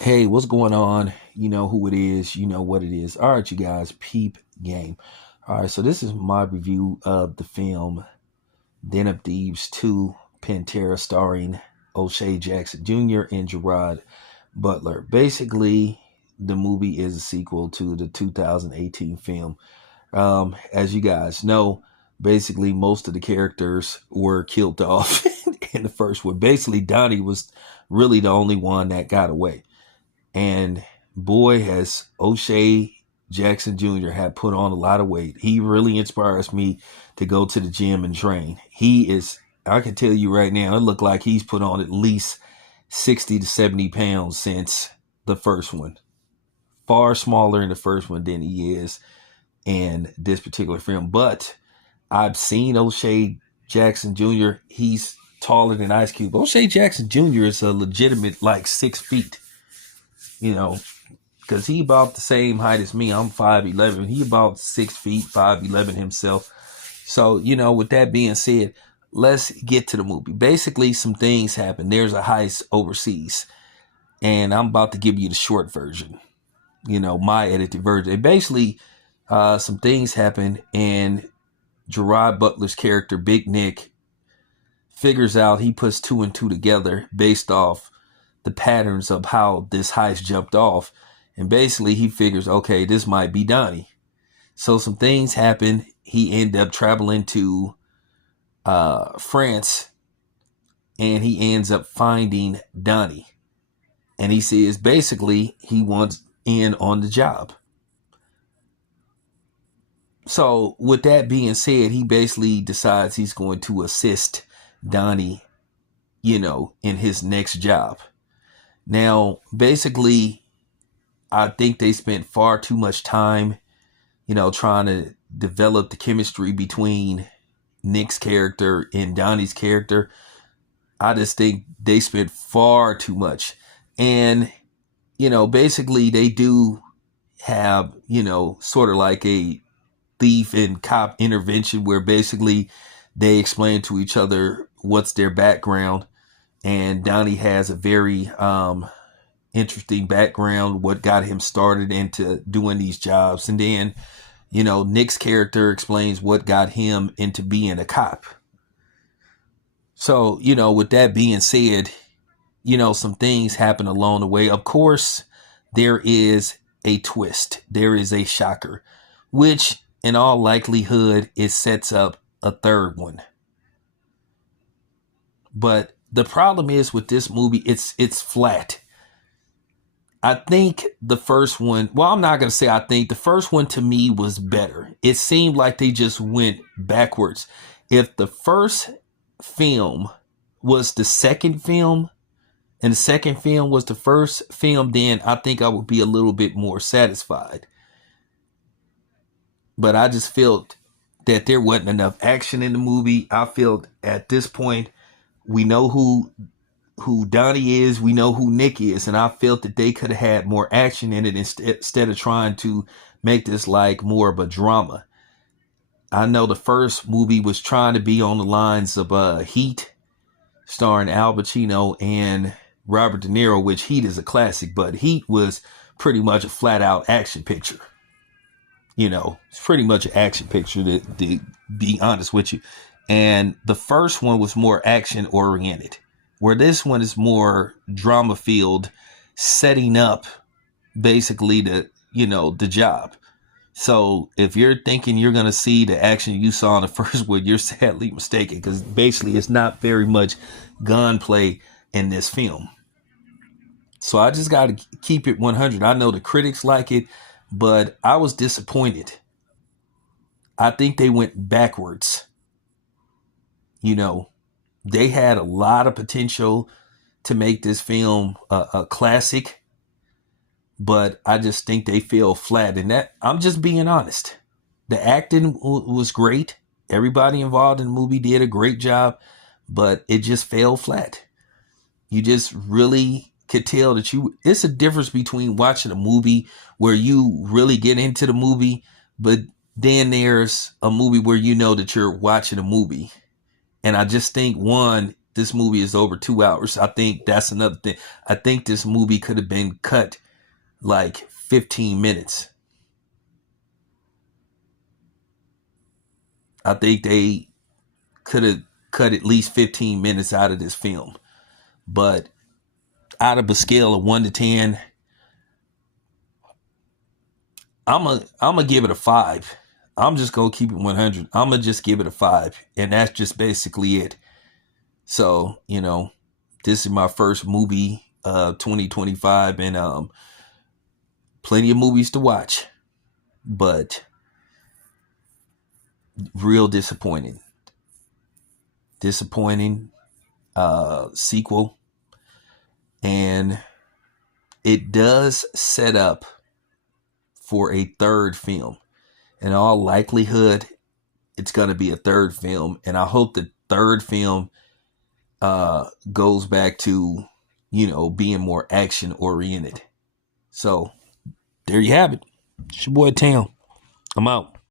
Hey, what's going on? You know who it is. You know what it is. All right, you guys, peep game. All right, so this is my review of the film Den of Thieves 2 Pantera starring O'Shea Jackson Jr. and Gerard Butler. Basically, the movie is a sequel to the 2018 film. As you guys know, basically, most of the characters were killed off in the first one. Basically, Donnie was really the only one that got away. And boy, has O'Shea Jackson Jr. had put on a lot of weight. He really inspires me to go to the gym and train. I can tell you right now, it looked like he's put on at least 60 to 70 pounds since the first one. Far smaller in the first one than he is in this particular film. But I've seen O'Shea Jackson Jr. He's taller than Ice Cube. O'Shea Jackson Jr. is a legitimate like 6 feet, you know, because he about the same height as me. I'm 5'11". He about 6 feet, 5'11" himself. So, with that being said, let's get to the movie. Basically, some things happen. There's a heist overseas, and I'm about to give you the short version, my edited version. And basically, some things happen, and Gerard Butler's character, Big Nick, figures out, he puts two and two together based off the patterns of how this heist jumped off. And basically he figures, okay, this might be Donnie. So some things happen. He ended up traveling to France, and he ends up finding Donnie. And he says basically he wants in on the job. So with that being said, he basically decides he's going to assist Donnie, in his next job. Now, basically, I think they spent far too much time, trying to develop the chemistry between Nick's character and Donnie's character. I just think they spent far too much. And, basically they do have, sort of like a thief and cop intervention where basically they explain to each other what's their background. And Donnie has a very interesting background, what got him started into doing these jobs. And then, Nick's character explains what got him into being a cop. So, with that being said, some things happen along the way. Of course, there is a twist. There is a shocker, which in all likelihood, it sets up a third one. But the problem is with this movie, it's flat. I think the first one, well, I'm not going to say I think the first one to me was better. It seemed like they just went backwards. If the first film was the second film and the second film was the first film, then I think I would be a little bit more satisfied. But I just felt that there wasn't enough action in the movie. I felt at this point, we know who Donnie is, we know who Nick is, and I felt that they could have had more action in it instead of trying to make this like more of a drama. I know the first movie was trying to be on the lines of Heat, starring Al Pacino and Robert De Niro, which Heat is a classic, but Heat was pretty much a flat out action picture. It's pretty much an action picture to be honest with you. And the first one was more action oriented, where this one is more drama filled, setting up basically the job. So if you're thinking you're going to see the action you saw in the first one, you're sadly mistaken, because basically it's not very much gunplay in this film. So I just got to keep it 100. I know the critics like it, but I was disappointed. I think they went backwards. They had a lot of potential to make this film a classic, but I just think they fell flat. And that, I'm just being honest. The acting was great. Everybody involved in the movie did a great job, but it just fell flat. You just really could tell that it's a difference between watching a movie where you really get into the movie, but then there's a movie where you know that you're watching a movie. And I just think one, This movie is over 2 hours. I think that's another thing. I think this movie could have been cut like 15 minutes. I think they could have cut at least 15 minutes out of this film. But out of a scale of 1 to 10, I'm gonna give it a 5. I'm just gonna keep it 100. I'm gonna just give it a 5, and that's just basically it. So, this is my first movie 2025, and plenty of movies to watch, but real disappointing sequel. And it does set up for a third film. In all likelihood, it's going to be a third film, and I hope the third film goes back to being more action oriented. So there you have it. It's your boy Tam. I'm out.